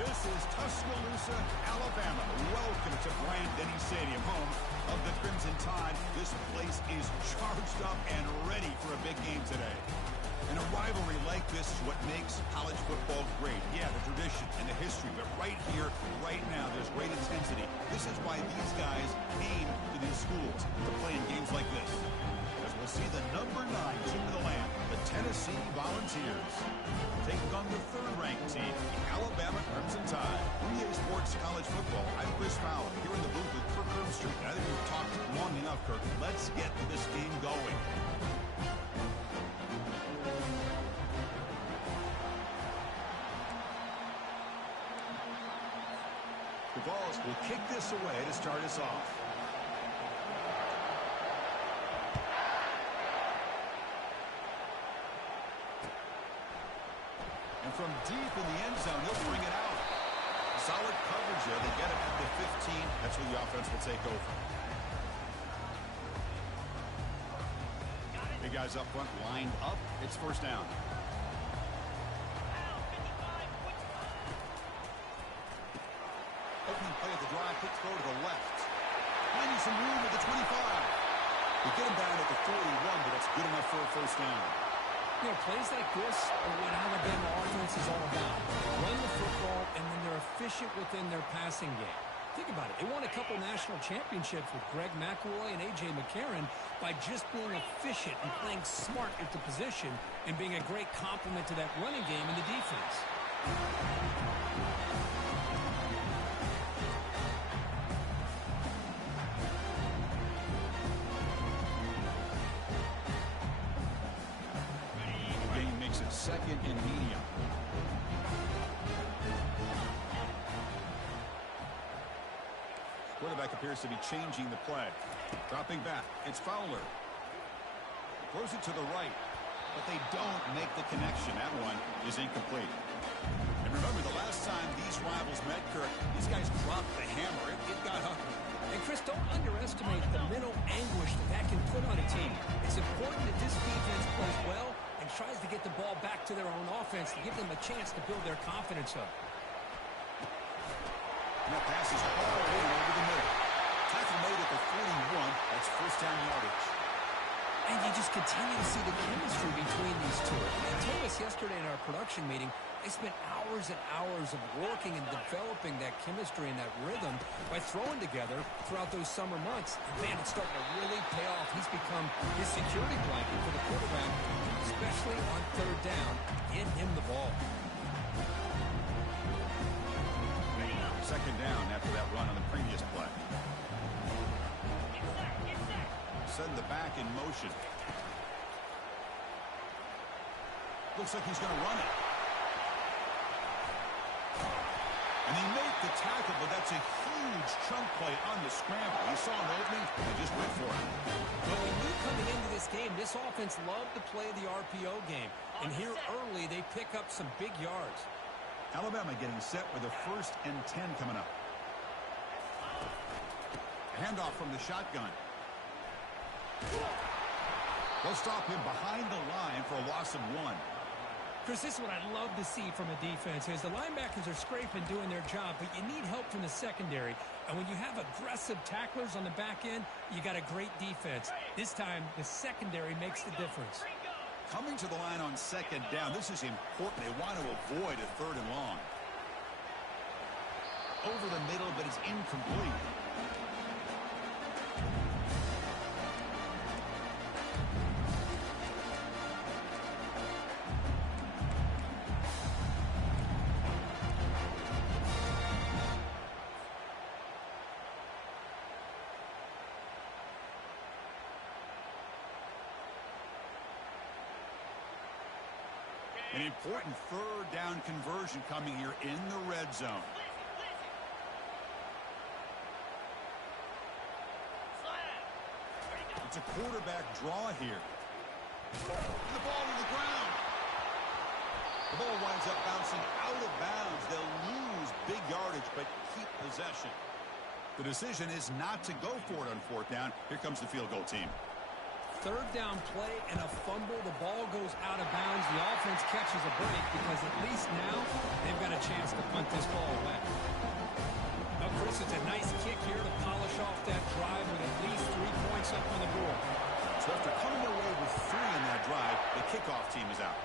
This is Tuscaloosa, Alabama. Welcome to Bryant-Denny Stadium, home of the Crimson Tide. This place is charged up and ready for a big game today. And a rivalry like this is what makes college football great. Yeah, the tradition and the history, but right here, right now, there's great intensity. This is why these guys came to these schools to play in games like this. As we'll see the number 9 team of the land, the Tennessee Volunteers, taking on the third-ranked team, the Alabama Crimson Tide. EA Sports College Football, I'm Chris Fowler, here in the booth with Kirk Herbstreit. I think we've talked long enough, Kirk. Let's get this game going. The Vols will kick this away to start us off. And from deep in the end zone, he'll bring it out. Solid coverage there. They get it at the 15. That's where the offense will take over. Big guys up front, lined up. It's first down. Opening play of the drive, quick throw to the left. Finding some room at the 25. They get him down at the 41, but that's good enough for a first down. You know, plays like this are what Alabama offense is all about. Run the football, and then they're efficient within their passing game. Think about it. They won a couple national championships with Greg McElroy and A.J. McCarron by just being efficient and playing smart at the position and being a great complement to that running game and the defense. Second and medium. Quarterback appears to be changing the play. Dropping back. It's Fowler. Throws it to the right, but they don't make the connection. That one is incomplete. And remember, the last time these rivals met, Kirk, these guys dropped the hammer. It got ugly. And, Chris, don't underestimate the mental anguish that can put on a team. It's important that this defense plays well and tries to get the ball back to their own offense to give them a chance to build their confidence up. And that pass is all in over the middle. Tackle made at the 41. That's first down yardage. And you just continue to see the chemistry between these two. They told us yesterday in our production meeting, they spent hours and hours of working and developing that chemistry and that rhythm by throwing together throughout those summer months. And, man, it's starting to really pay off. He's become his security blanket for the quarterback, especially on third down. Get him the ball. Second down after that run on the previous play. Send the back in motion. Looks like he's going to run it. And they make the tackle, but that's a huge chunk play on the scramble. He saw an opening and just went for it. Well, we knew coming into this game, this offense loved to play the RPO game. And here early, they pick up some big yards. Alabama getting set with a 1st and 10 coming up. Handoff from the shotgun. They'll stop him behind the line for a loss of 1. Chris, this is what I love to see from a defense is the linebackers are scraping, doing their job, but you need help from the secondary. And when you have aggressive tacklers on the back end, you got a great defense. This time, the secondary makes the difference. Coming to the line on second down, this is important. They want to avoid a 3rd and long. Over the middle, but it's incomplete. An important 3rd down conversion coming here in the red zone. It's a quarterback draw here. And the ball to the ground. The ball winds up bouncing out of bounds. They'll lose big yardage, but keep possession. The decision is not to go for it on 4th down. Here comes the field goal team. third down play and a fumble. The ball goes out of bounds. The offense catches a break because at least now they've got a chance to punt this ball away. Now, Chris, it's a nice kick here to polish off that drive with at least 3 points up on the board. So after coming away with 3 in that drive, the kickoff team is out.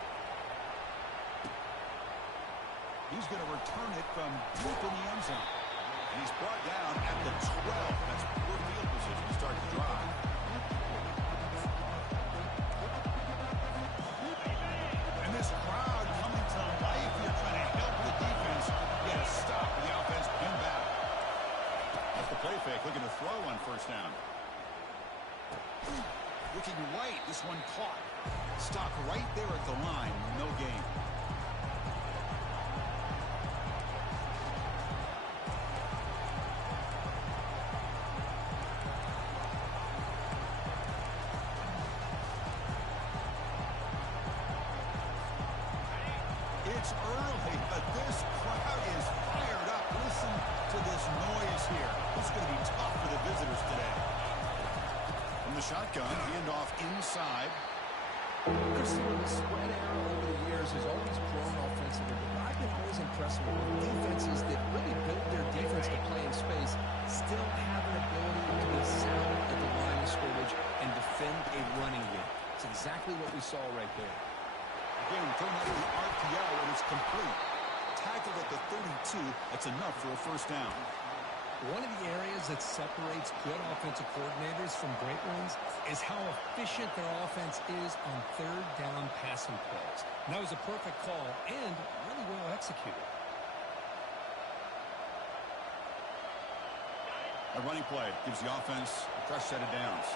He's going to return it from deep in the end zone. And he's brought down at the 12. That's poor field position to start the drive. And this crowd coming to life here trying to help the defense get a stop. The offense pinned back. That's the play fake, looking to throw on first down. Looking right, this one caught. Stop right there at the line, no gain. It's early, but this crowd is fired up. Listen to this noise here. It's going to be tough for the visitors today. From the shotgun, handoff inside. Chris, the spread era over the years has always grown offensively, but I've been always impressed with defenses that really build their defense to play in space, still have an ability to be sound at the line of scrimmage and defend a running game. It's exactly what we saw right there. Again, thrown out of the RPO, and it's complete. Tackled at the 32. That's enough for a first down. One of the areas that separates good offensive coordinators from great ones is how efficient their offense is on third down passing plays. And that was a perfect call and really well executed. A running play gives the offense a fresh set of downs.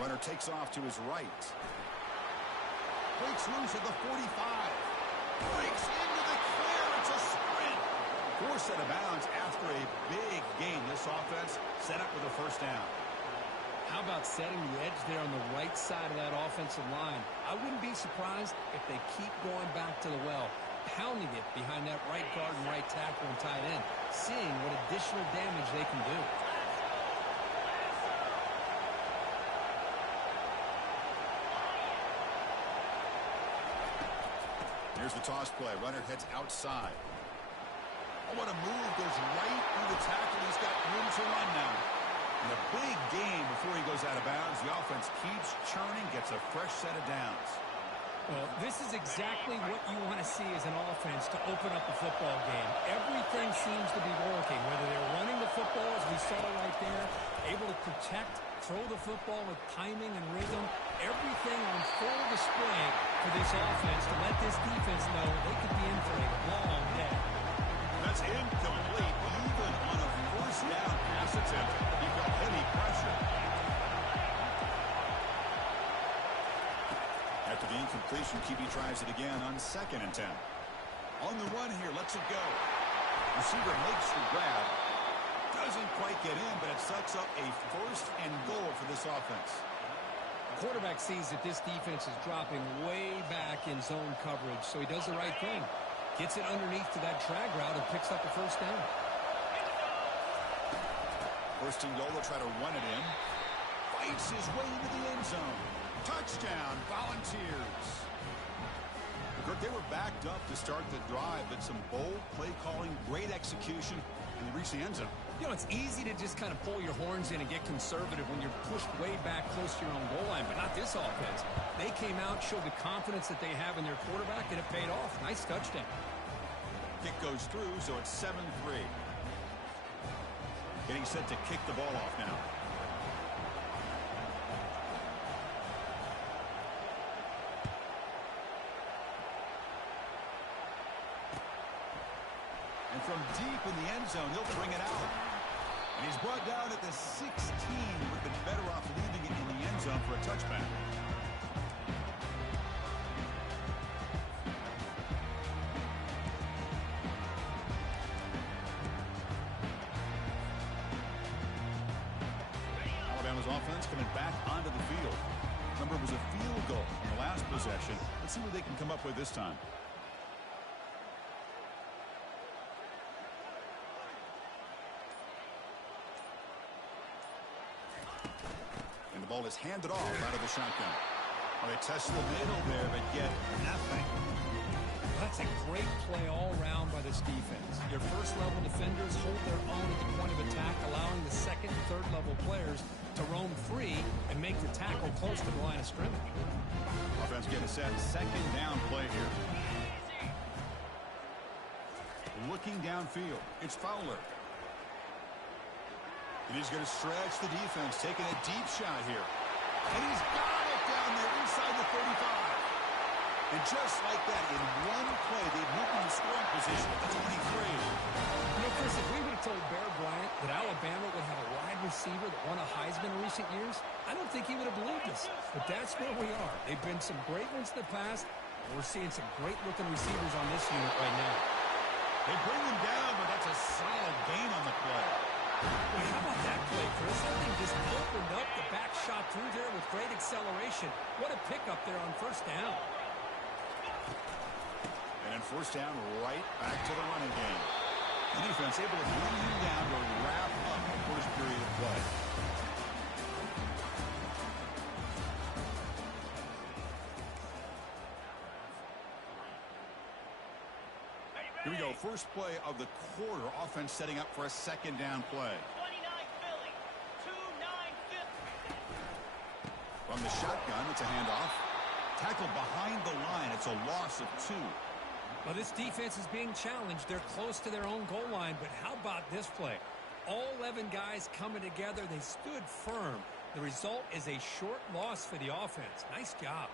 Runner takes off to his right. Breaks loose at the 45. Breaks into the clear. It's a sprint. 4 set of bounds after a big gain. This offense set up with a first down. How about setting the edge there on the right side of that offensive line? I wouldn't be surprised if they keep going back to the well, pounding it behind that right guard and right tackle and tight end, seeing what additional damage they can do. Here's the toss play. Runner heads outside. Oh, what a move. Goes right through the tackle. He's got room to run now. And a big gain before he goes out of bounds. The offense keeps churning, gets a fresh set of downs. Well, this is exactly what you want to see as an offense to open up a football game. Everything seems to be working, whether they're running the football, as we saw right there, able to protect, throw the football with timing and rhythm. Everything on full display for this offense to let this defense know they could be in for a long day. That's incomplete. Even on a first down pass attempt, he felt heavy pressure. After the incompletion, QB tries it again on 2nd and 10. On the run here, lets it go. Receiver makes the grab. Doesn't quite get in, but it sets up a 1st and goal for this offense. The quarterback sees that this defense is dropping way back in zone coverage, so he does the right thing. Gets it underneath to that drag route and picks up a first down. 1st and goal, they'll try to run it in. Fights his way into the end zone. Touchdown, Volunteers. They were backed up to start the drive, but some bold play calling, great execution, and they reached the end zone. You know, it's easy to just kind of pull your horns in and get conservative when you're pushed way back close to your own goal line, but not this offense. They came out, showed the confidence that they have in their quarterback, and it paid off. Nice touchdown. Kick goes through, so it's 7-3. Getting set to kick the ball off now. And from deep in the end zone, he'll bring it out. And he's brought down at the 16. Would have been better off leaving it in the end zone for a touchback. Alabama's offense coming back onto the field. Remember, it was a field goal in the last possession. Let's see what they can come up with this time. ball is handed off out of the shotgun. Well, they test the middle there, but get nothing. That's a great play all around by this defense. Your first-level defenders hold their own at the point of attack, allowing the second and third-level players to roam free and make the tackle close to the line of scrimmage. Offense getting set. Second down play here. Looking downfield. It's Fowler. And he's going to stretch the defense, taking a deep shot here. And he's got it down there inside the 35. And just like that, in one play, they've moved into scoring position at the 23. You know, Chris, if we would have told Bear Bryant that Alabama would have a wide receiver that won a Heisman in recent years, I don't think he would have believed us. But that's where we are. They've been some great ones in the past, and we're seeing some great-looking receivers on this unit right now. They bring him down, but that's a solid gain on the play. Well, how about that play, Chris? That thing just opened up. The back shot through there with great acceleration. What a pickup there on first down. And then first down, right back to the running game. The defense able to bring him down to wrap up the first period of play. Here we go. First play of the quarter. Offense setting up for a second down play. 29 Philly. 2-9-50. From the shotgun, it's a handoff. Tackle behind the line. It's a loss of 2. Well, this defense is being challenged. They're close to their own goal line, but how about this play? All 11 guys coming together. They stood firm. The result is a short loss for the offense. Nice job.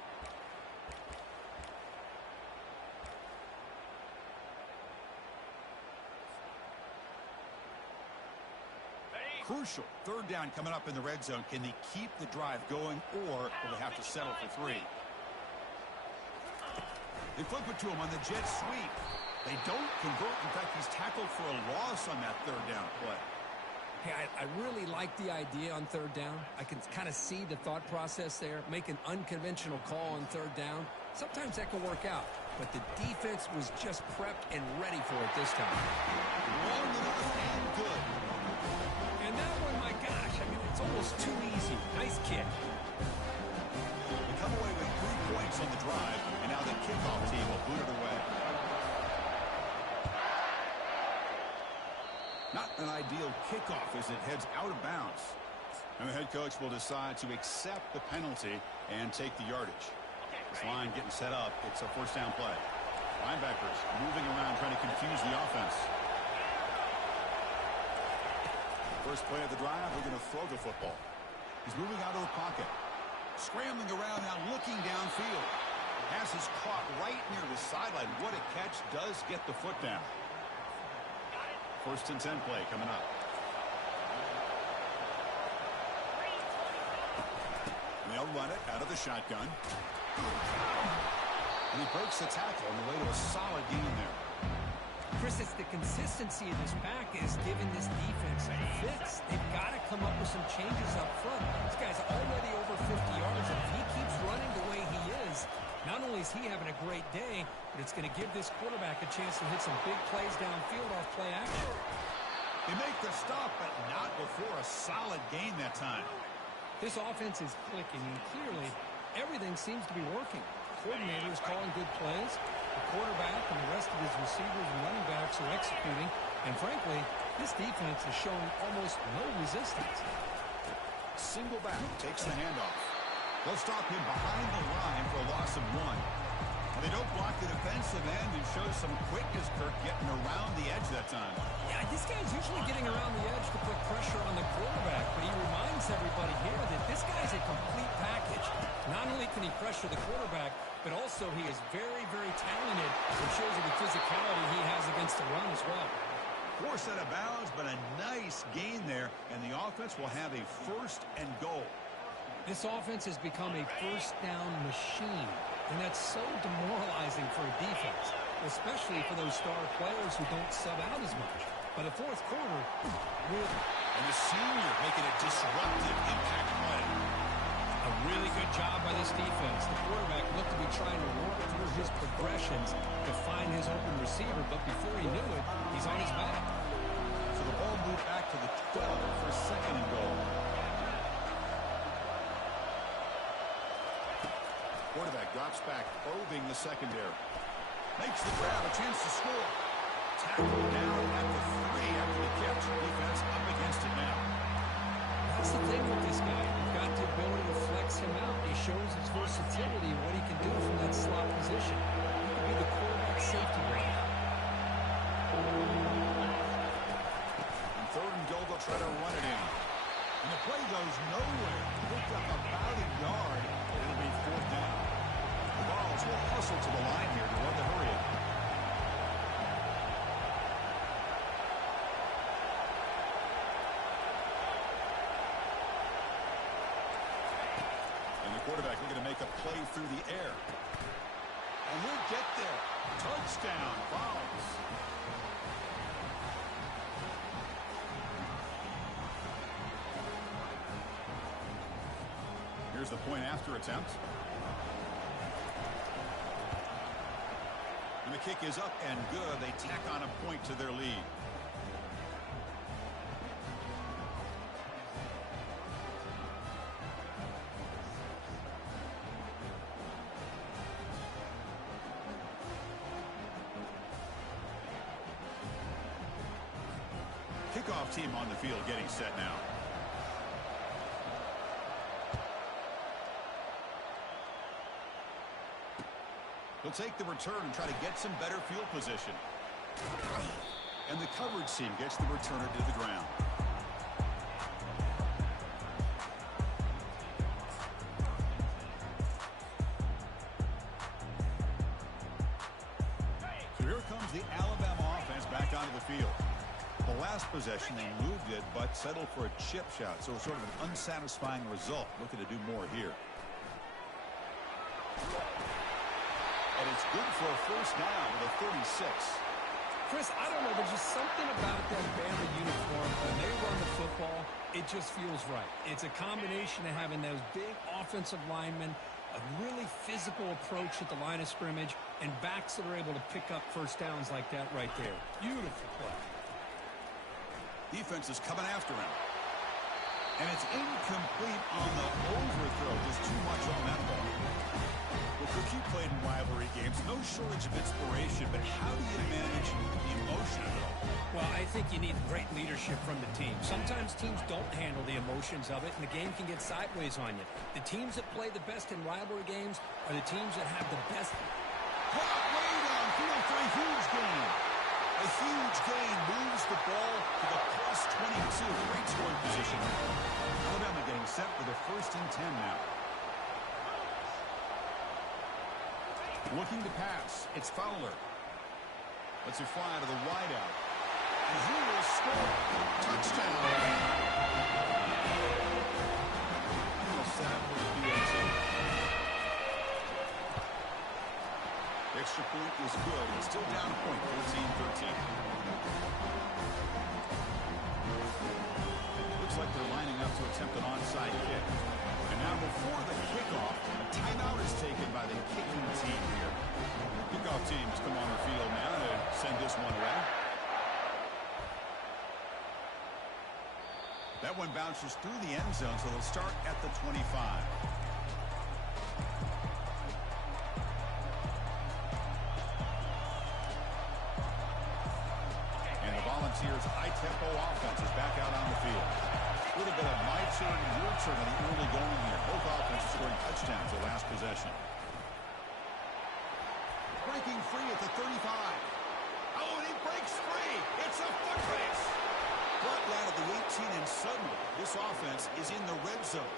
Crucial. Third down coming up in the red zone. Can they keep the drive going, or will they have to settle for 3? They flip it to him on the jet sweep. They don't convert. In fact, he's tackled for a loss on that third down play. Hey, I really like the idea on third down. I can kind of see the thought process there. Make an unconventional call on third down. Sometimes that can work out. But the defense was just prepped and ready for it this time. Long enough and good. And that one, my gosh, I mean, it's almost too easy. Nice kick. They come away with 3 points on the drive, and now the kickoff team will boot it away. Not an ideal kickoff as it heads out of bounds. And the head coach will decide to accept the penalty and take the yardage. This line getting set up. It's a first down play. Linebackers moving around trying to confuse the offense. First play of the drive, we're going to throw the football. He's moving out of the pocket. Scrambling around now, looking downfield. Pass is caught right near the sideline. What a catch. Does get the foot down. First and 10 play coming up. They'll run it out of the shotgun. And he breaks the tackle on the way to a solid gain there. Chris, it's the consistency of this pack is giving this defense fits. They've got to come up with some changes up front. This guy's already over 50 yards, and if he keeps running the way he is, not only is he having a great day, but it's going to give this quarterback a chance to hit some big plays downfield off play action. They make the stop, but not before a solid gain that time. This offense is clicking, and clearly everything seems to be working. The coordinator is calling good plays. The quarterback and the rest of his receivers and running backs are executing. And frankly, this defense is showing almost no resistance. Single back takes the handoff. They'll stop him behind the line for a loss of 1. And they don't block the defensive end and show some quickness, Kirk, getting around the edge that time. Yeah, this guy's usually getting around the edge to put pressure on the quarterback, but he reminds everybody here that this guy's a complete package. Not only can he pressure the quarterback, but also he is very, very talented and shows you the physicality he has against the run as well. Force out of bounds, but a nice gain there, and the offense will have a first and goal. This offense has become a first down machine, and that's so demoralizing for a defense, especially for those star players who don't sub out as much. By the fourth quarter, really. And the senior making a disruptive impact play. A really good job by this defense. The quarterback looked to be trying to work through his progressions to find his open receiver, but before he knew it, he's on his back. So the ball moved back to the 12 for second and goal. Quarterback drops back, probing the secondary. Makes the grab, a chance to score. Tackled down at the 3 after the catch. Defense up against it now. That's the thing with this guy. You've got the ability to flex him out. He shows his versatility and what he can do from that slot position. He could be the quarterback safety right now. On 3rd and goal, they'll try to run it in. And the play goes nowhere. Picked up about a yard. It'll be 4th down. The Vols will hustle to the line here to run the hurry up. And the quarterback looking to make a play through the air. And we'll get there. Touchdown, Vols. Here's the point after attempt. And the kick is up and good. They tack on a point to their lead. Kickoff team on the field getting set now. He'll take the return and try to get some better field position. And the coverage team gets the returner to the ground. So here comes the Alabama offense back onto the field. The last possession, they moved it, but settled for a chip shot. So sort of an unsatisfying result. Looking to do more here. And it's good for a first down with a 36. Chris, I don't know. There's just something about that Bama uniform. When they run the football, it just feels right. It's a combination of having those big offensive linemen, a really physical approach at the line of scrimmage, and backs that are able to pick up first downs like that right there. Beautiful play. Defense is coming after him. And it's incomplete on the overthrow. Just too much on that ball. Well, Cook, you played in rivalry games. No shortage of inspiration, but how do you manage the emotion of it all? Well, I think you need great leadership from the team. Sometimes teams don't handle the emotions of it, and the game can get sideways on you. The teams that play the best in rivalry games are the teams that have the best. Caught way downfield for a huge gain. A huge gain moves the ball to the plus 22. Great scoring position. Alabama getting set for the 1st and 10 now. Looking to pass. It's Fowler. Lets it fly to the wideout. And he will score. Touchdown. Little setup for the PAT. The extra point is good. It's still down a point, 14-13. Looks like they're lining up to attempt an onside kick. And now before the kickoff, a timeout is taken by the kicking team here. Kickoff teams come on the field now to send this one away. That one bounces through the end zone, so they'll start at the 25. And the Volunteers' high-tempo offense is back out on the field. A little bit of my turn, your turn in the early going here. Both offenses scoring touchdowns the last possession. Breaking free at the 35. Oh, and he breaks free. It's a foot race. Brought down at the 18, and suddenly this offense is in the red zone.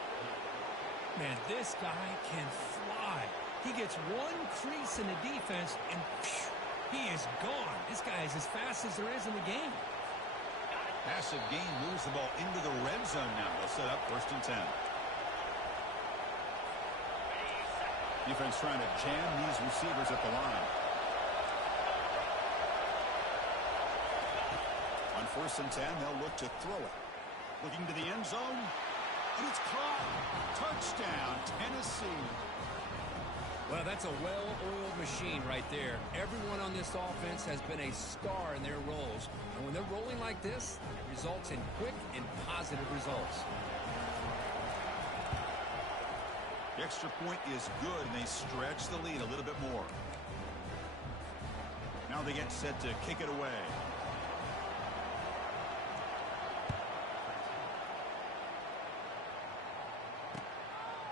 Man, this guy can fly. He gets one crease in the defense, and phew, he is gone. This guy is as fast as there is in the game. Passive gain moves the ball into the red zone now. They'll set up 1st and 10. Defense trying to jam these receivers at the line. On 1st and 10, they'll look to throw it. Looking to the end zone, and it's caught. Touchdown, Tennessee. Well, that's a well-oiled machine right there. Everyone on this offense has been a star in their roles. And when they're rolling like this, it results in quick and positive results. The extra point is good, and they stretch the lead a little bit more. Now they get set to kick it away.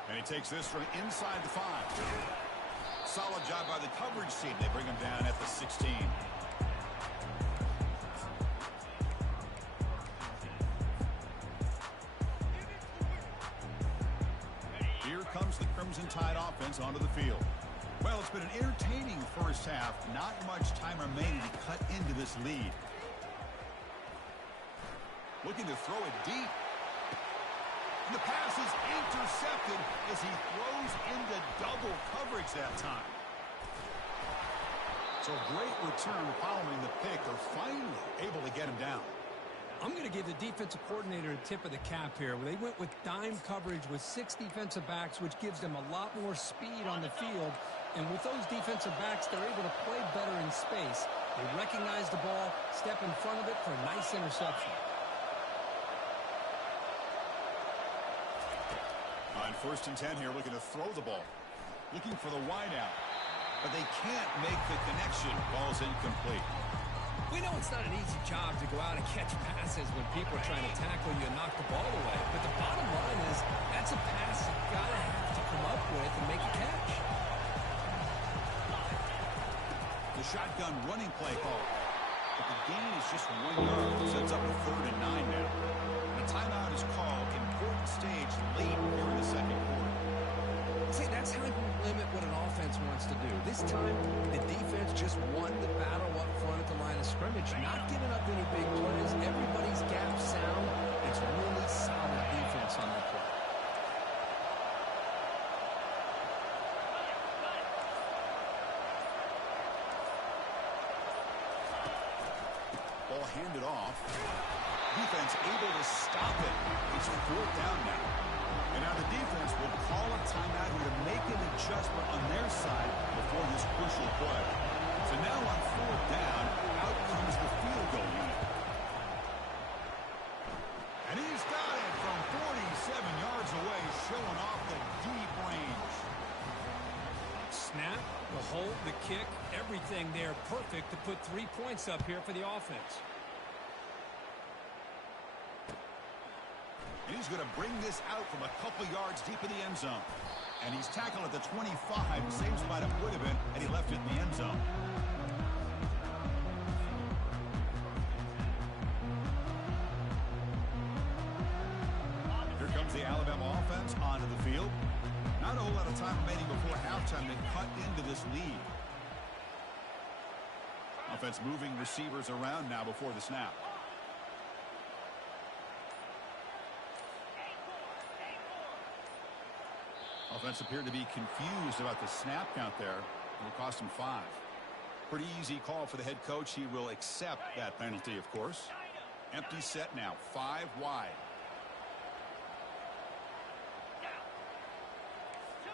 And he takes this from inside the 5. Solid job by the coverage team. They bring him down at the 16. Here comes the Crimson Tide offense onto the field. Well, it's been an entertaining first half. Not much time remaining to cut into this lead. Looking to throw it deep. And the pass is intercepted as he throws into double coverage that time. So great return following the pick. They're finally able to get him down. I'm going to give the defensive coordinator a tip of the cap here. They went with dime coverage with 6 defensive backs, which gives them a lot more speed on the field. And with those defensive backs, they're able to play better in space. They recognize the ball, step in front of it for a nice interception. On 1st and 10 here, looking to throw the ball. Looking for the wideout. But they can't make the connection. Ball's incomplete. We know it's not an easy job to go out and catch passes when people are trying to tackle you and knock the ball away. But the bottom line is that's a pass you've got to have to come up with and make a catch. The shotgun running play call. But the gain is just 1 yard. Sets up a 3rd and 9 now. And a timeout is called. Important stage late here in the second quarter. See, that's how you limit what an offense wants to do. This time, the defense just won the battle up front at the line of scrimmage, not giving up any big plays. Everybody's gap sound. It's really solid defense on that play. Ball handed off. Defense able to stop it. It's 4th down now. And now the defense will call a timeout here to make an adjustment on their side before this crucial play. So now on 4th down, out comes the field goal unit. And he's got it from 47 yards away, showing off the deep range. Snap, the hold, the kick, everything there perfect to put 3 points up here for the offense. And he's going to bring this out from a couple yards deep in the end zone. And he's tackled at the 25, same spot it would have been, and he left it in the end zone. Here comes the Alabama offense onto the field. Not a whole lot of time remaining before halftime to cut into this lead. Offense moving receivers around now before the snap. Offense appeared to be confused about the snap count there. It will cost him 5. Pretty easy call for the head coach. He will accept that penalty, of course. Empty set now, 5 wide.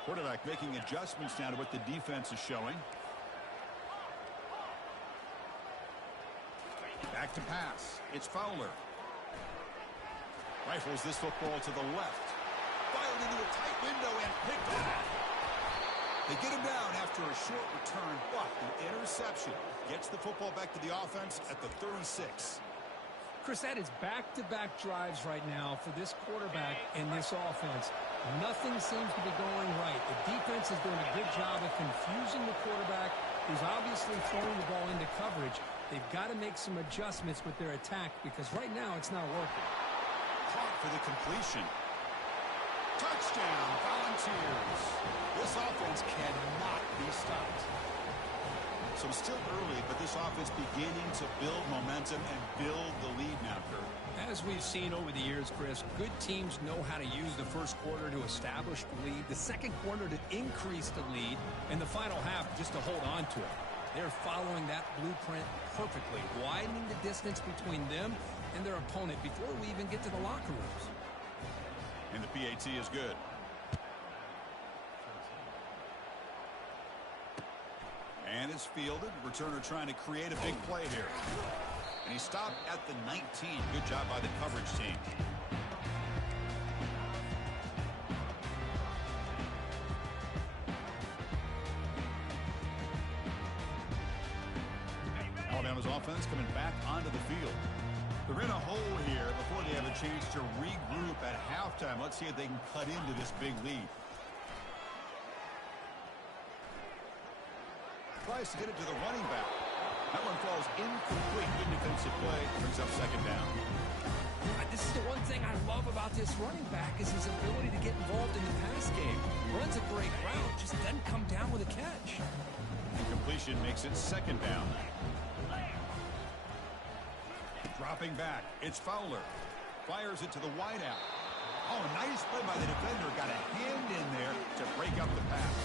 Quarterback making adjustments now to what the defense is showing. Back to pass. It's Fowler. Rifles this football to the left. Fired into a tight window and picked off. They get him down after a short return, but the interception gets the football back to the offense at the 36. Chris, that is back-to-back drives right now for this quarterback and this offense. Nothing seems to be going right. The defense is doing a good job of confusing the quarterback, who's obviously throwing the ball into coverage. They've got to make some adjustments with their attack because right now it's not working. Caught for the completion. Touchdown, Volunteers. This offense cannot be stopped. So still early, but this offense beginning to build momentum and build the lead now, Kurt. As we've seen over the years, Chris, good teams know how to use the first quarter to establish the lead, the second quarter to increase the lead, and the final half just to hold on to it. They're following that blueprint perfectly, widening the distance between them and their opponent before we even get to the locker rooms. And the PAT is good. And it's fielded. Returner trying to create a big play here. And he stopped at the 19. Good job by the coverage team. Alabama's offense coming back onto the field. They're in a hole here before they have a chance to regroup at halftime. Let's see if they can cut into this big lead. Tries to get it to the running back. That one falls incomplete. Good defensive play. Brings up second down. This is the one thing I love about this running back is his ability to get involved in the pass game. Runs a great route, just doesn't come down with a catch. Incompletion makes it second down. Dropping back, it's Fowler. Fires it to the wideout. Oh, nice play by the defender. Got a hand in there to break up the pass.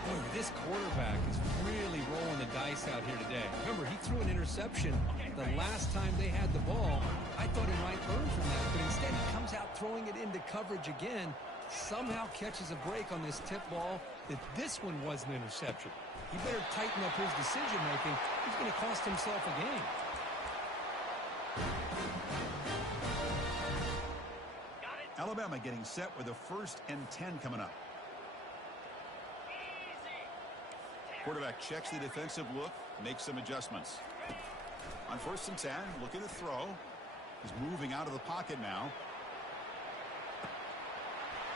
Boy, this quarterback is really rolling the dice out here today. Remember, he threw an interception the last time they had the ball. I thought he might learn from that, but instead he comes out throwing it into coverage again. Somehow catches a break on this tip ball that this one was an interception. He better tighten up his decision-making. He's going to cost himself a game. Alabama getting set with a 1st and 10 coming up. Quarterback checks the defensive look, makes some adjustments. On 1st and 10, looking to throw. He's moving out of the pocket now.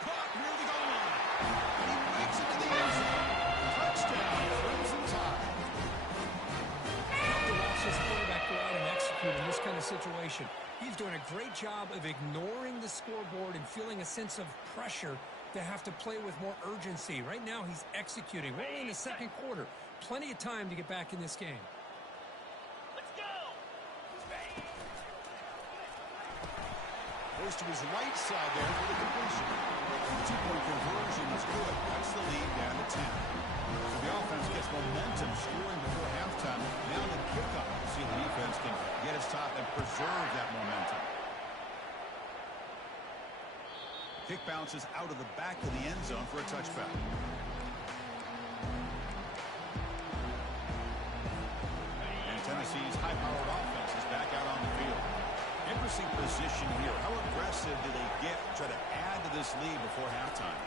Caught near the goal line. And he makes it to the end zone. Touchdown, Crimson Tide. You have to watch this quarterback go out and execute in this kind of situation. He's doing a great job of ignoring the scoreboard and feeling a sense of pressure to have to play with more urgency. Right now, he's executing. We're in the second quarter. Plenty of time to get back in this game. Let's go. Goes to his right side there for the completion. The 2-point conversion is good. That's the lead down to 10. So the offense gets momentum scoring before halftime. Now the kickoff. See if the defense can get his top and preserve that momentum. Kick bounces out of the back of the end zone for a touchback. And Tennessee's high-powered offense is back out on the field. Interesting position here. How aggressive do they get to try to add to this lead before halftime?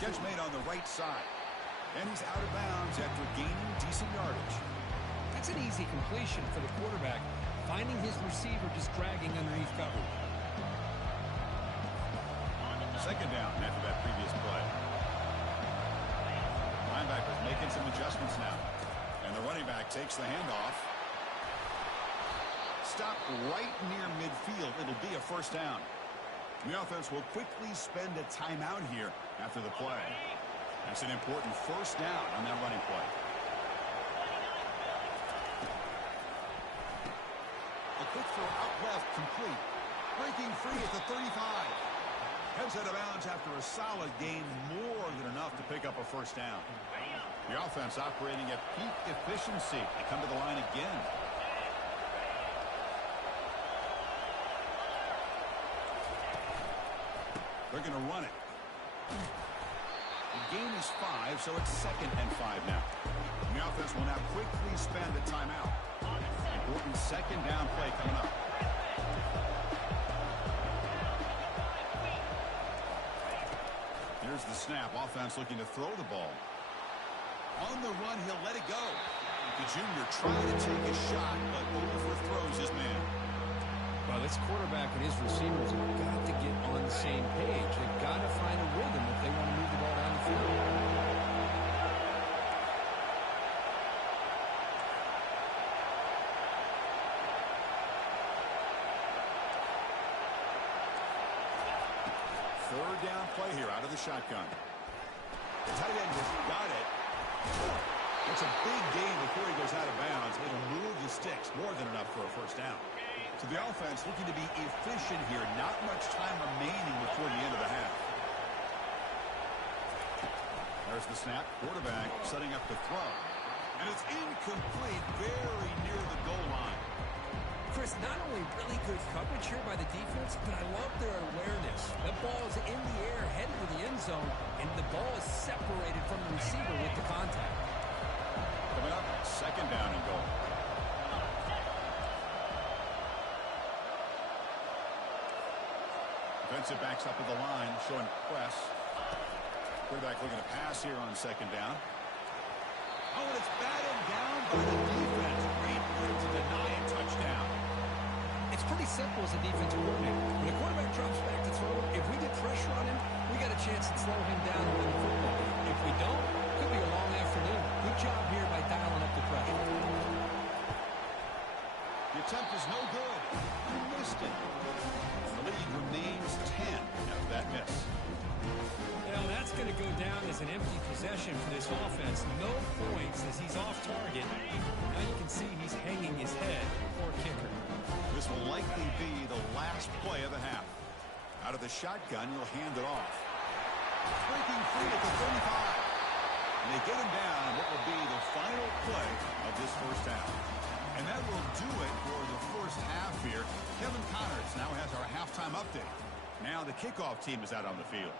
Catch made on the right side. And he's out of bounds after gaining decent yardage. That's an easy completion for the quarterback, finding his receiver just dragging underneath coverage. Second down after that previous play. Linebackers making some adjustments now. And the running back takes the handoff. Stop right near midfield. It'll be a 1st down. The offense will quickly spend a timeout here after the play. That's an important 1st down on that running play. A quick throw out left, complete. Breaking free at the 35. Heads out of bounds after a solid gain, more than enough to pick up a 1st down. The offense operating at peak efficiency. They come to the line again. They're going to run it. The game is 5, so it's 2nd and 5 now. The offense will now quickly spend a timeout. Important 2nd down play coming up. Here's the snap. Offense looking to throw the ball. On the run, he'll let it go. The junior trying to take a shot, but overthrows his man. Well, this quarterback and his receivers have got to get on the same page. They've got to find a rhythm if they want to move the ball down the field. Third down play here out of the shotgun. The tight end has got it. It's a big gain before he goes out of bounds. It'll move the sticks, more than enough for a 1st down. So the offense looking to be efficient here. Not much time remaining before the end of the half. There's the snap. Quarterback setting up the throw. And it's incomplete, very near the goal line. Chris, not only really good coverage here by the defense, but I love their awareness. The ball is in the air, headed to the end zone, and the ball is separated from the receiver with the contact. Coming up, 2nd down and goal. Defensive backs up at the line, showing press. Quarterback looking to pass here on 2nd down. Oh, and it's batted down by the defense. Great play to deny a touchdown. It's pretty simple as a defense coordinator. When a quarterback drops back to throw, if we get pressure on him, we got a chance to slow him down and win the football game. If we don't, could be a long afternoon. Good job here by dialing up the pressure. The attempt is no good. He missed it. The lead remains 10 after that miss. Well, that's going to go down as an empty possession for this offense. No points as he's off target. Now you can see he's hanging his head. Poor kicker. This will likely be the last play of the half. Out of the shotgun, he'll hand it off. Breaking free at the 35. And they get him down on what will be the final play of this first half. And that will do it for the first half here. Kevin Connors now has our halftime update. Now the kickoff team is out on the field.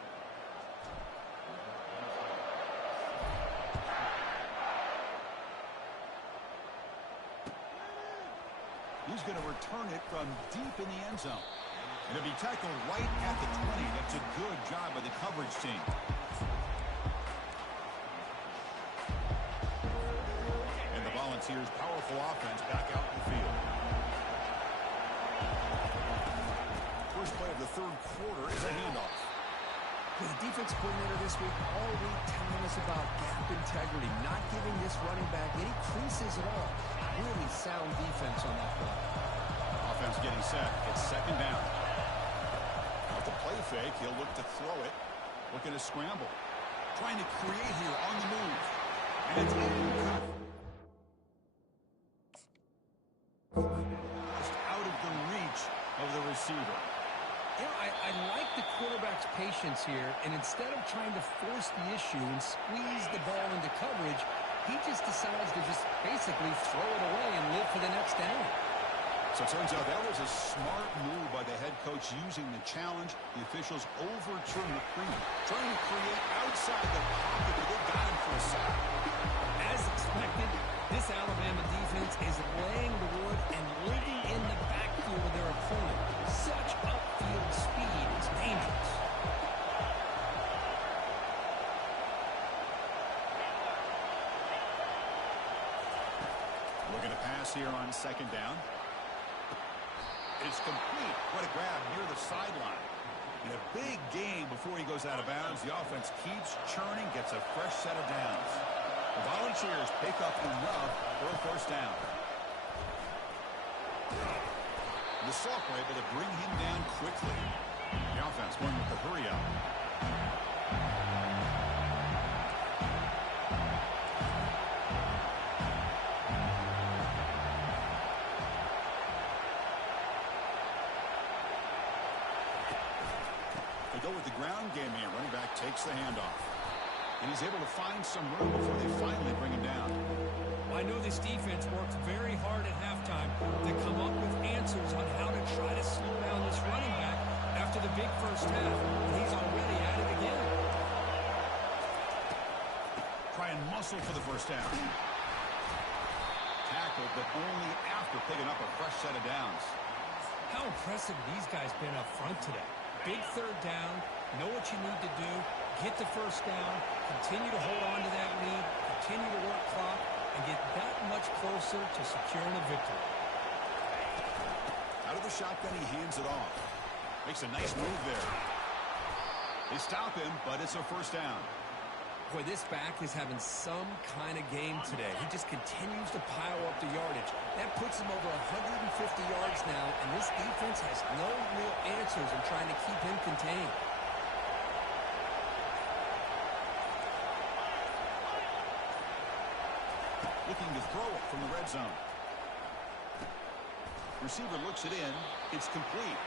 He's going to return it from deep in the end zone. And it'll be tackled right at the 20. That's a good job by the coverage team. And the Volunteers' powerful offense back out in the field. First play of the third quarter is a handoff. With the defense coordinator this week all week telling us about gap integrity, not giving this running back any creases at all. Really sound defense on that play. Offense getting set. It's second down. Off the play fake, he'll look to throw it. Looking to scramble. Trying to create here on the move. And it's incomplete. Just out of the reach of the receiver. You know, I like the quarterback's patience here, and instead of trying to force the issue and squeeze the ball into coverage, he just decides to just basically throw it away and live for the next down. So it turns out that was a smart move by the head coach using the challenge. The officials overturned the cream, trying to create outside the pocket, but they got him for a sack. As expected, this Alabama defense is laying the wood and living in the backfield of their opponent. Such upfield speed is dangerous. Looking to pass here on second down. It's complete. What a grab near the sideline. In a big game before he goes out of bounds, the offense keeps churning, gets a fresh set of downs. The Volunteers pick up enough for a first down. The Soft were able to bring him down quickly. The offense going with the hurry up. They go with the ground game here. Running back takes the handoff. And he's able to find some room before they finally bring him down. I know this defense worked very hard at halftime to come up with answers on how to try to slow down this running back after the big first half. And he's already at it again. Try and muscle for the first down. Tackled, but only after picking up a fresh set of downs. How impressive these guys been up front today. Big third down, know what you need to do, get the first down, continue to hold on to that lead, continue to work clock, and get that much closer to securing a victory. Out of the shotgun, he hands it off. Makes a nice move there. They stop him, but it's a first down. Boy, this back is having some kind of game today. He just continues to pile up the yardage. That puts him over 150 yards now, and this defense has no real answers in trying to keep him contained. Looking to throw it from the red zone. Receiver looks it in. It's complete.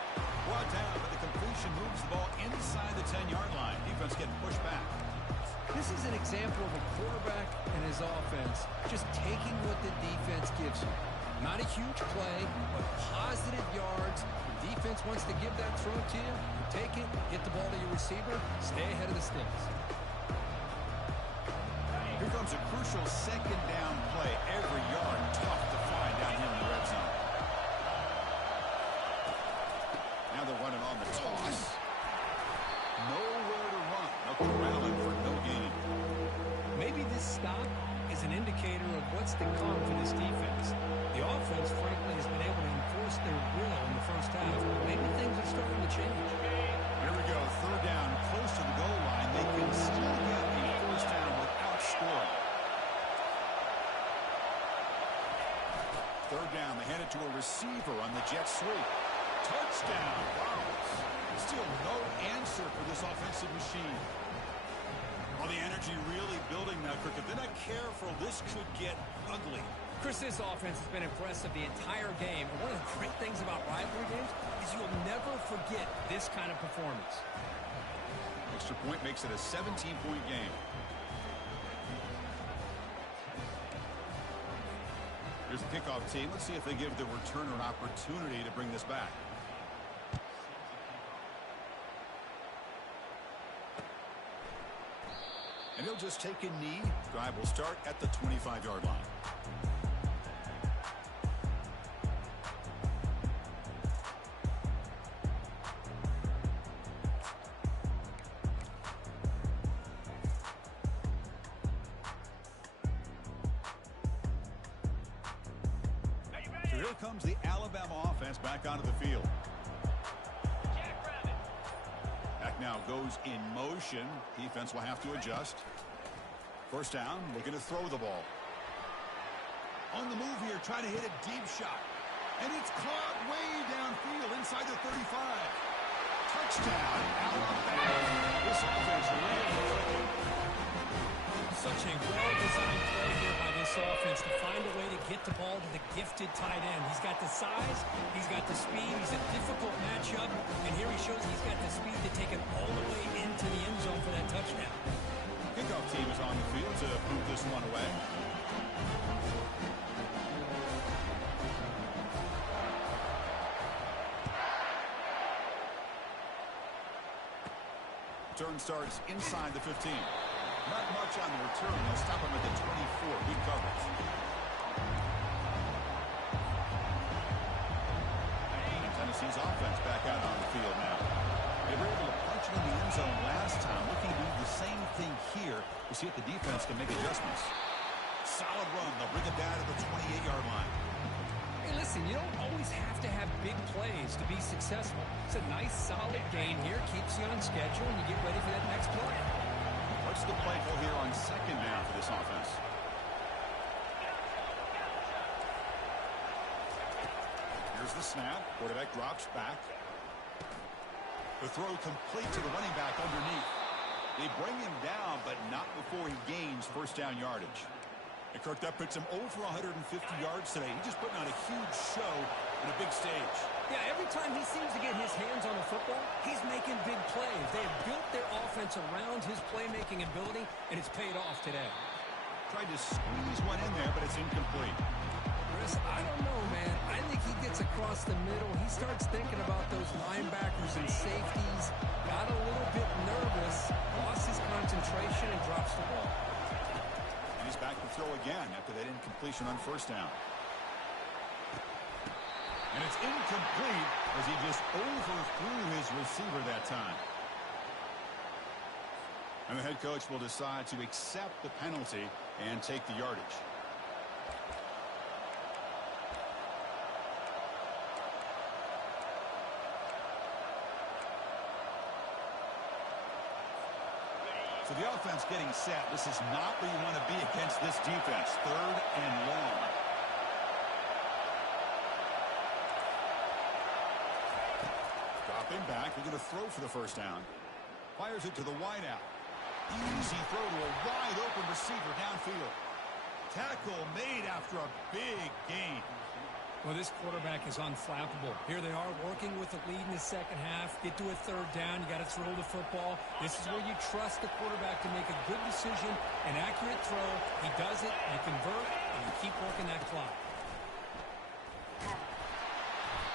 Brought down, but the completion moves the ball inside the 10-yard line. Defense getting pushed back. This is an example of a quarterback and his offense just taking what the defense gives you. Not a huge play, but positive yards. The defense wants to give that throw to you. You take it, get the ball to your receiver, stay ahead of the sticks. Here comes a crucial second down play. Every yard tough to find down here in the red zone. Now they're running on the toss. Nowhere to run. No corralling for no gain. Maybe this stop is an indication what's to come for this defense. The offense, frankly, has been able to enforce their will in the first half. Maybe things are starting to change. Here we go. Third down, close to the goal line. They can still get a first down without scoring. Third down, they hand it to a receiver on the jet sweep. Touchdown. Wow. Still no answer for this offensive machine. Well, the energy really building now, Kirk. If they're not careful, this could get ugly. Chris, this offense has been impressive the entire game. And one of the great things about rivalry games is you'll never forget this kind of performance. Extra point makes it a 17-point game. Here's the kickoff team. Let's see if they give the returner an opportunity to bring this back. And he'll just take a knee. Drive will start at the 25-yard line. So here comes the Alabama offense back onto the field. Back now goes in motion. Defense will have to adjust. First down, looking to throw the ball. On the move here, trying to hit a deep shot. And it's caught way downfield inside the 35. Touchdown, Alabama. This offense really clicking. Such a well-designed play here by this offense to find a way to get the ball to the gifted tight end. He's got the size, he's got the speed, he's a difficult matchup, and here he shows he's got the speed to take it all the way into the end zone for that touchdown. Kickoff team is on the field to move this one away. Turn starts inside the 15. Not much on the return. They'll stop him at the 24. Good coverage. And Tennessee's offense back out on the field now. They were able to punch it in the end zone last time. Looking to do the same thing here. We'll see if the defense can make adjustments. Solid run. They'll bring it down to the 28-yard line. Hey, listen, you don't always have to have big plays to be successful. It's a nice, solid gain here. Keeps you on schedule, and you get ready for that next play. What's the play call here on second down for this offense? Here's the snap. Quarterback drops back. The throw complete to the running back underneath. They bring him down, but not before he gains first down yardage. And Kirk, that puts him over 150 yards today. He's just putting on a huge show in a big stage. Yeah, every time he seems to get his hands on the football, he's making big plays. They have built their offense around his playmaking ability, and it's paid off today. Tried to squeeze one in there, but it's incomplete. Chris, I don't know, man. I think he gets across the middle. He starts thinking about those linebackers and safeties. Got a little bit nervous, lost his concentration, and drops the ball. And he's back to throw again after that incompletion on first down. And it's incomplete as he just overthrew his receiver that time. And the head coach will decide to accept the penalty and take the yardage. So the offense getting set. This is not where you want to be against this defense. Third and long. Dropping back. They're going to throw for the first down. Fires it to the wideout. Easy throw to a wide open receiver downfield. Tackle made after a big gain. Well, this quarterback is unflappable. Here they are working with the lead in the second half. Get to a third down. You got to throw the football. This is where you trust the quarterback to make a good decision, an accurate throw. He does it, you convert, and you keep working that clock.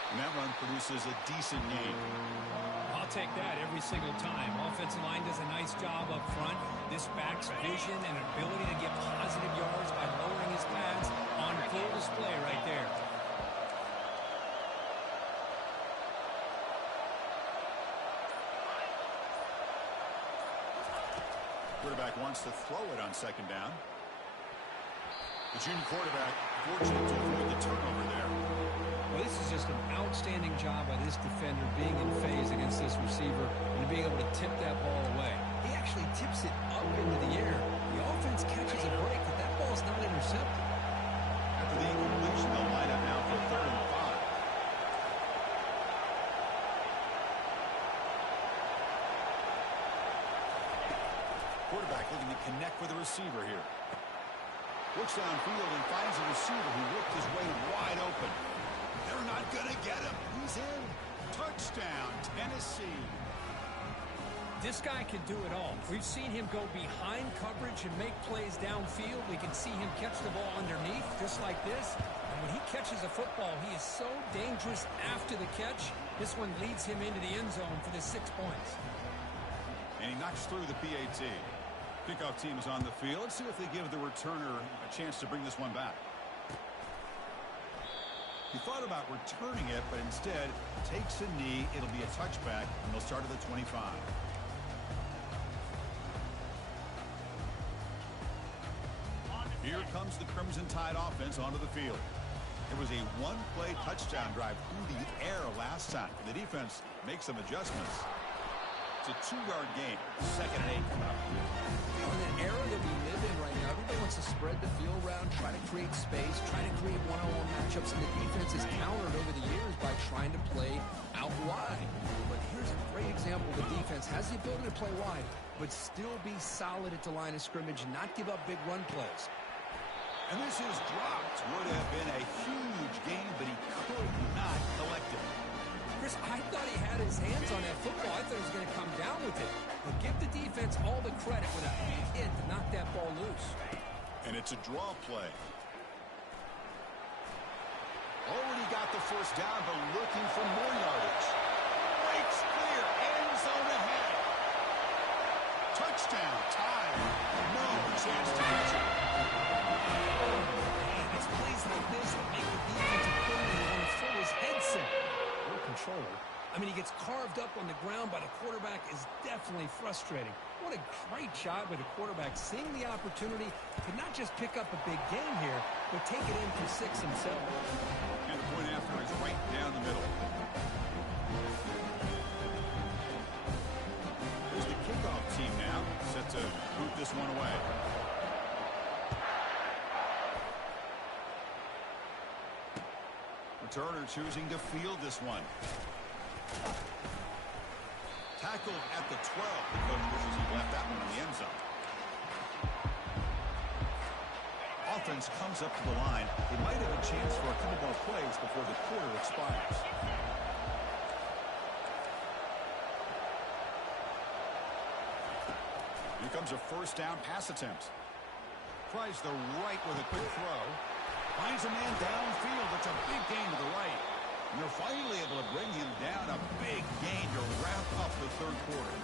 And that run produces a decent gain. I'll take that every single time. Offensive line does a nice job up front. This back's vision and ability to get positive yards by lowering his pads on full display right there. Quarterback wants to throw it on second down. The junior quarterback fortunate to avoid the turnover there. Well, this is just an outstanding job by this defender being in phase against this receiver and being able to tip that ball away. He actually tips it up into the air. The offense catches a break, but that ball is not intercepted. After the incompletion, they'll line up now for 3rd and 5. Quarterback looking to connect with the receiver here. Looks downfield and finds a receiver who whipped his way wide open. They're not going to get him. He's in. Touchdown, Tennessee. This guy can do it all. We've seen him go behind coverage and make plays downfield. We can see him catch the ball underneath, just like this. And when he catches a football, he is so dangerous after the catch. This one leads him into the end zone for the 6 points. And he knocks through the PAT. Kickoff team is on the field. Let's see if they give the returner a chance to bring this one back. He thought about returning it, but instead takes a knee. It'll be a touchback, and they'll start at the 25. Here comes the Crimson Tide offense onto the field. It was a one-play touchdown drive through the air last time. The defense makes some adjustments. It's a 2-yard gain. 2nd and 8 coming up. In the era that we live in right now, everybody wants to spread the field around, try to create space, try to create one-on-one matchups, and the defense has countered over the years by trying to play out wide. But here's a great example. The defense has the ability to play wide, but still be solid at the line of scrimmage and not give up big run plays. And this is dropped. Would have been a huge gain, but he could not collect it. Chris, I thought he had his hands on that football. I thought he was going to come down with it. But give the defense all the credit with a big hit to knock that ball loose. And it's a draw play. Already got the first down, but looking for more yardage. Breaks clear. End zone ahead. Touchdown. Tide. No chance to catch it. It's plays like this that make the defensive coordinator want to throw his head set. No controller. I mean, he gets carved up on the ground by the quarterback is definitely frustrating. What a great job by the quarterback seeing the opportunity to not just pick up a big game here, but take it in for 6 himself. And the point after is right down the middle. Here's the kickoff team now, set to boot this one away. Returner choosing to field this one. Tackled at the 12. The coach wishes he left that one in the end zone. Offense comes up to the line. They might have a chance for a couple more plays before the quarter expires. Here comes a first down pass attempt. Tries the right with a quick throw. Finds a man downfield. It's a big gain to the right. And they're finally able to bring him down. A big gain to wrap up the 3rd quarter.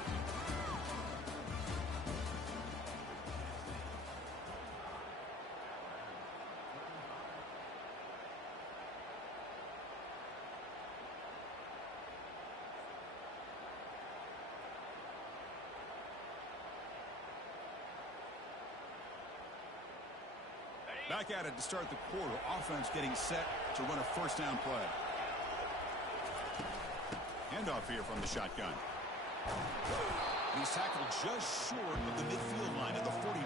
Back at it to start the quarter. Offense getting set to run a first down play. Handoff here from the shotgun. He's tackled just short of the midfield line at the 49.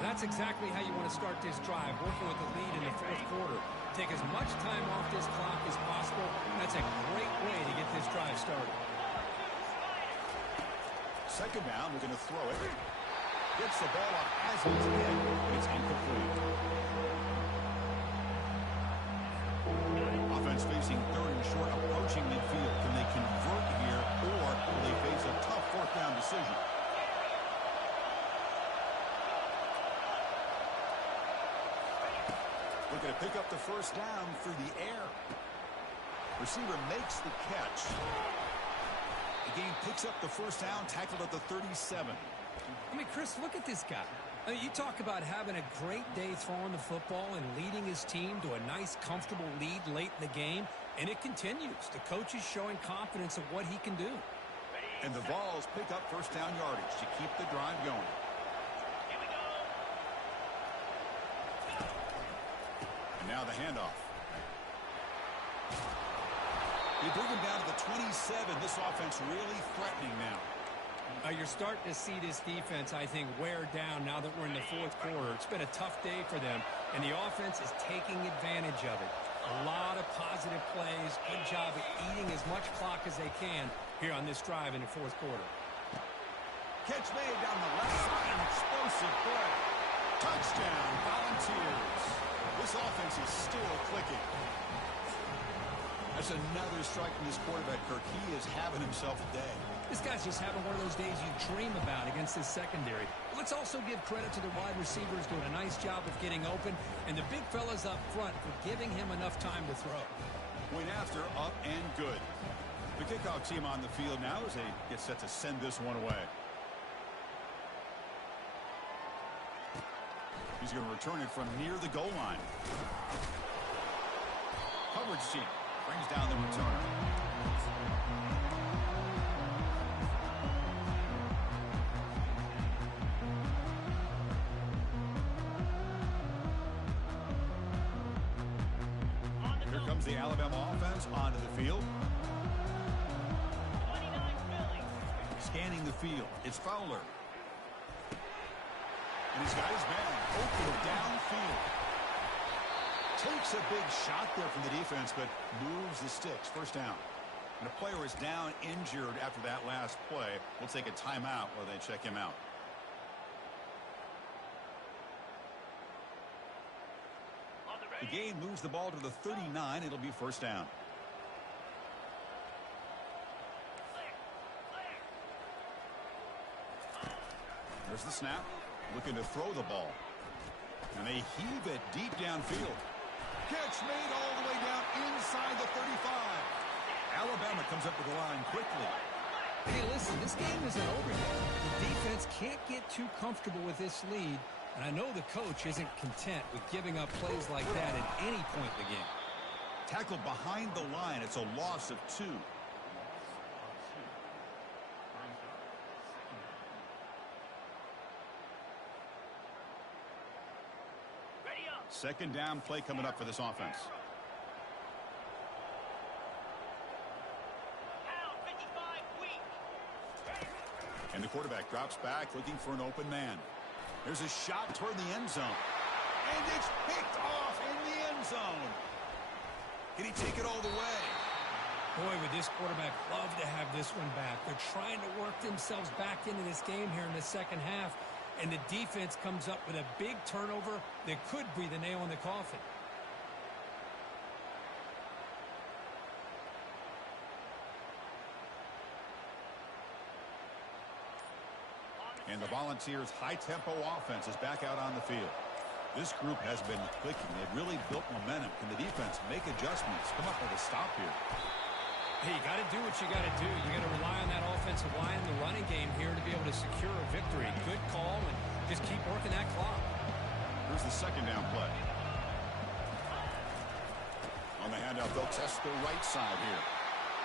That's exactly how you want to start this drive, working with the lead in the 4th quarter. Take as much time off this clock as possible. That's a great way to get this drive started. 2nd down, we're going to throw it. Gets the ball off as he's hit. It's incomplete. Offense facing 3rd and short, approaching midfield. Can they convert here, or will they face a tough 4th down decision? Looking to pick up the first down through the air. Receiver makes the catch. The game picks up the first down, tackled at the 37. I mean, Chris, look at this guy. I mean, you talk about having a great day throwing the football and leading his team to a nice, comfortable lead late in the game, and it continues. The coach is showing confidence of what he can do. And the Vols pick up first down yardage to keep the drive going. Here we go. Now the handoff. They bring him down to the 27. This offense really threatening now. You're starting to see this defense, I think, wear down now that we're in the fourth quarter. It's been a tough day for them, and the offense is taking advantage of it. A lot of positive plays. Good job at eating as much clock as they can here on this drive in the fourth quarter. Catch made down the left side. An explosive play. Touchdown, Volunteers. This offense is still clicking. That's another strike from this quarterback, Kirk. He is having himself a day. This guy's just having one of those days you dream about against this secondary. Let's also give credit to the wide receivers doing a nice job of getting open, and the big fellas up front for giving him enough time to throw. Point after, up and good. The kickoff team on the field now as they get set to send this one away. He's going to return it from near the goal line. Coverage team brings down the returner. Here comes the Alabama offense onto the field. 29 Philly. Scanning the field. It's Fowler. And he's got his man open downfield. Takes a big shot there from the defense, but moves the sticks. First down. And a player is down injured after that last play. We'll take a timeout while they check him out. The game moves the ball to the 39. It'll be first down. There's the snap. Looking to throw the ball. And they heave it deep downfield. Catch made all the way down inside the 35. Alabama comes up to the line quickly. Hey, listen, this game isn't over yet. The defense can't get too comfortable with this lead, and I know the coach isn't content with giving up plays like that at any point in the game. Tackled behind the line. It's a loss of 2. Second down play coming up for this offense. And the quarterback drops back looking for an open man. There's a shot toward the end zone. And it's picked off in the end zone. Can he take it all the way? Boy, would this quarterback love to have this one back. They're trying to work themselves back into this game here in the second half. And the defense comes up with a big turnover that could be the nail in the coffin. And the Volunteers' high-tempo offense is back out on the field. This group has been clicking. They've really built momentum. Can the defense make adjustments? Come up with a stop here. Hey, you got to do what you got to do. You got to rely on that offensive line in the running game here to be able to secure a victory. Good call, and just keep working that clock. Here's the second down play. On the handoff, they'll test the right side here.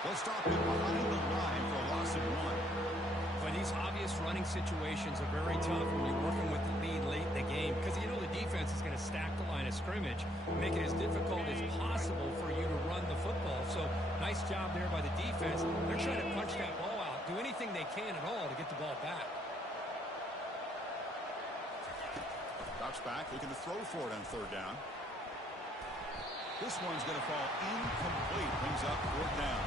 They'll stop him behind the line for a loss of 1. But these obvious running situations are very tough when you're working with the lead late in the game because you know the defense is going to stack the line of scrimmage, make it as difficult as possible for you to run the football. So nice job there by the defense. They're trying to punch that ball out, do anything they can at all to get the ball back. Drops back, looking to throw for it on third down. This one's going to fall incomplete. Brings up fourth down.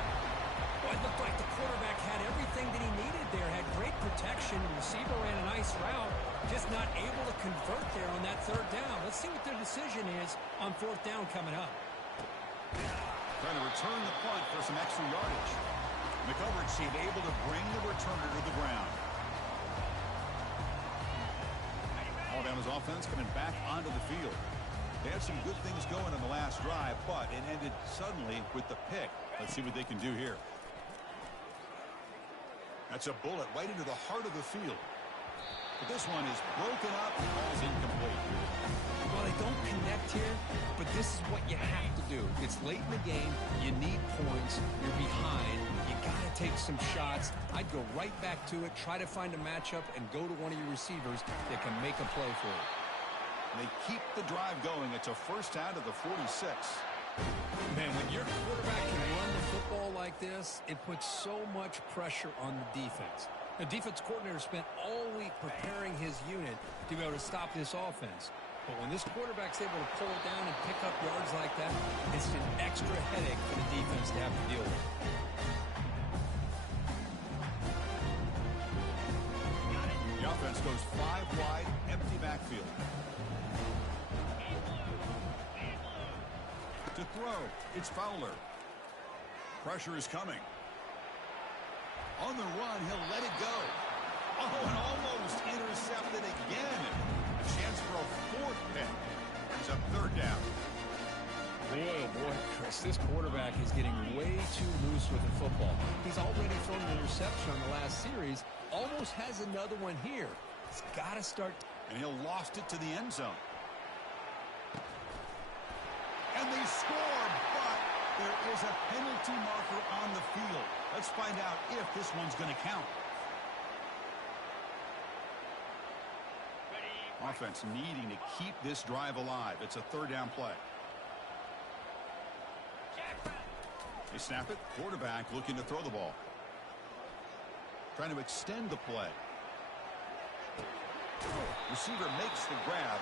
Well, it looked like the quarterback had everything that he needed there. Had great protection. The receiver ran a nice route. Just not able to convert there on that third down. Let's see what their decision is on fourth down coming up. Trying to return the punt for some extra yardage. And the coverage team able to bring the returner to the ground. Alabama's offense coming back onto the field. They had some good things going on the last drive, but it ended suddenly with the pick. Let's see what they can do here. That's a bullet right into the heart of the field. But this one is broken up and falls incomplete. Well, they don't connect here, but this is what you have to do. It's late in the game. You need points. You're behind. You got to take some shots. I'd go right back to it, try to find a matchup, and go to one of your receivers that can make a play for you. They keep the drive going. It's a first down to the 46. Man, when your quarterback can run the football like this, it puts so much pressure on the defense. The defense coordinator spent all week preparing his unit to be able to stop this offense. But when this quarterback's able to pull it down and pick up yards like that, it's an extra headache for the defense to have to deal with. The offense goes 5 wide, empty backfield. To throw, it's Fowler. Pressure is coming. On the run, he'll let it go. Oh, and almost intercepted again. A chance for a 4th pick. It's a 3rd down. Boy, oh boy, Chris, this quarterback is getting way too loose with the football. He's already thrown an interception on the last series. Almost has another one here. He's got to start. And he'll lost it to the end zone. And they score, but there is a penalty marker on the field. Let's find out if this one's going to count. Offense needing to keep this drive alive. It's a 3rd down play. They snap it. Quarterback looking to throw the ball. Trying to extend the play. Receiver makes the grab.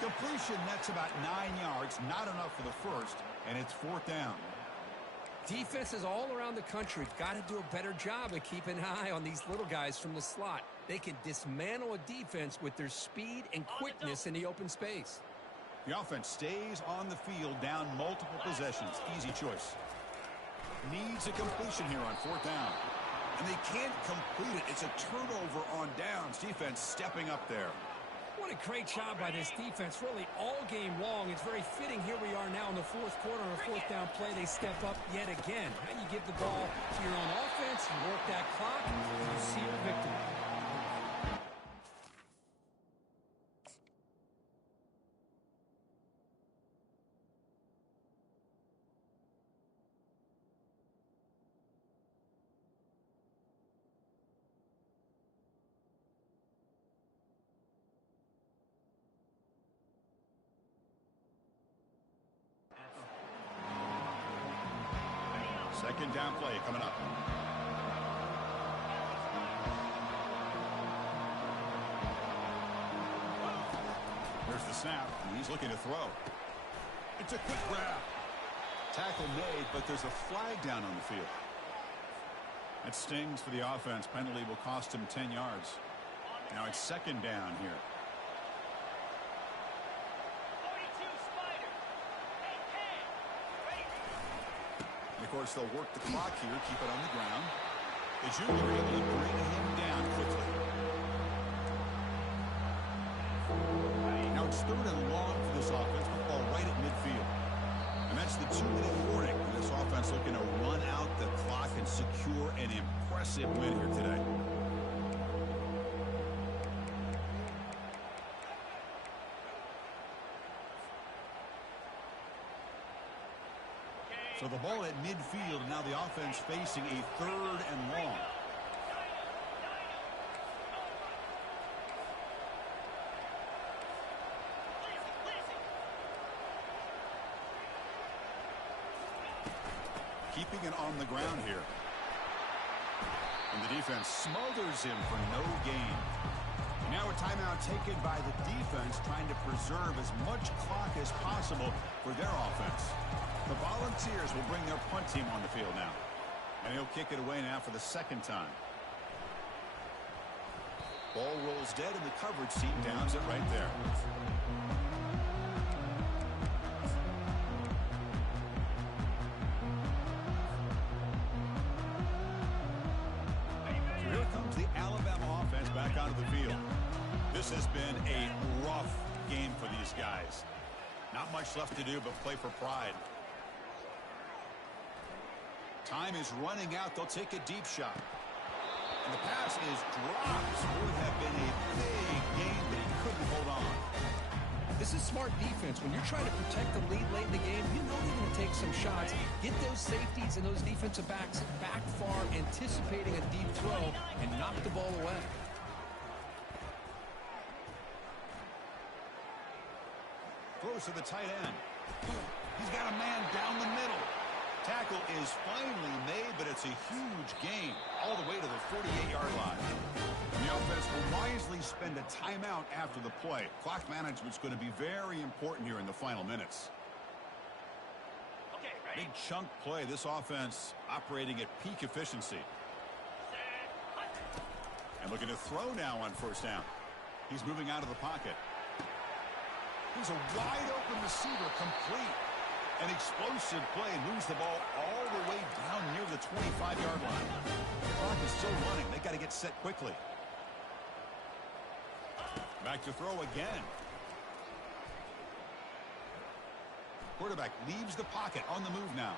Completion, that's about 9 yards. Not enough for the first, and it's 4th down. Defenses all around the country got to do a better job of keeping an eye on these little guys from the slot. They can dismantle a defense with their speed and quickness in the open space. The offense stays on the field, down multiple possessions. Easy choice. Needs a completion here on 4th down. And they can't complete it. It's a turnover on downs. Defense stepping up there. What a great job by this defense, really all game long. It's very fitting. Here we are now in the 4th quarter on a 4th down play. They step up yet again. How you give the ball to your own offense, you work that clock, you see your victory. Second down play coming up. There's the snap, and he's looking to throw. It's a quick grab. Tackle made, but there's a flag down on the field. That stings for the offense. Penalty will cost him 10 yards. Now it's 2nd down here. Of course, they'll work the clock here, keep it on the ground. The junior able to bring him down quickly. Now it's 3rd and long for this offense, with the ball right at midfield. And that's the 2-minute warning. And this offense looking to run out the clock and secure an impressive win here today. So the ball at midfield, and now the offense facing a 3rd and long. Keeping it on the ground here. And the defense smothers him for no gain. And now a timeout taken by the defense, trying to preserve as much clock as possible for their offense. The Volunteers will bring their punt team on the field now. And he'll kick it away now for the 2nd time. Ball rolls dead, and the coverage team downs it right there. So here comes the Alabama offense back onto the field. This has been a rough game for these guys. Not much left to do but play for pride. Time is running out. They'll take a deep shot. And the pass is dropped. Would have been a big game, but he couldn't hold on. This is smart defense. When you're trying to protect the lead late in the game, you know they're going to take some shots. Get those safeties and those defensive backs back far, anticipating a deep throw, and knock the ball away. throws to the tight end. He's got a man down the middle. Tackle is finally made, but it's a huge gain all the way to the 48-yard line. And the offense will wisely spend a timeout after the play. Clock management's going to be very important here in the final minutes. Okay, ready? Big chunk play. This offense operating at peak efficiency. And looking to throw now on first down. He's moving out of the pocket. He's a wide-open receiver, complete. An explosive play, moves the ball all the way down near the 25-yard line. The clock is still running. They got to get set quickly. Back to throw again. Quarterback leaves the pocket on the move now.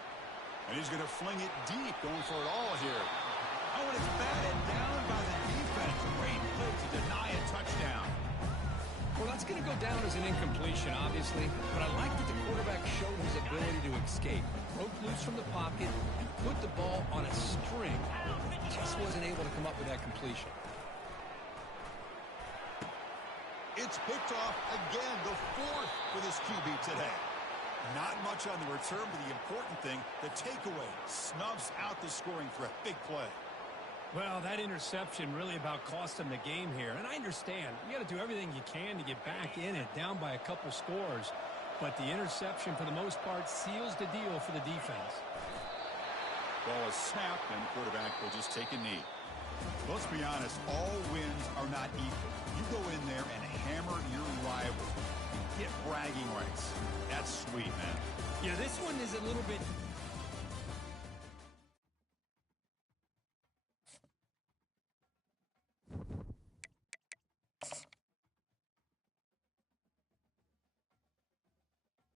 And he's going to fling it deep, going for it all here. Oh, and it's batted down by the defense. Great play to deny a touchdown. Well, that's going to go down as an incompletion, obviously, but I like that the quarterback showed his ability to escape. Broke loose from the pocket and put the ball on a string. Just wasn't able to come up with that completion. It's picked off again, the fourth for this QB today. Not much on the return, but the important thing, the takeaway, snubs out the scoring threat. Big play. Well, that interception really about cost them the game here. And I understand. You got to do everything you can to get back in it, down by a couple scores. But the interception, for the most part, seals the deal for the defense. Ball is snapped, and the quarterback will just take a knee. Let's be honest, all wins are not equal. You go in there and hammer your rival. Get bragging rights. That's sweet, man. Yeah, this one is a little bit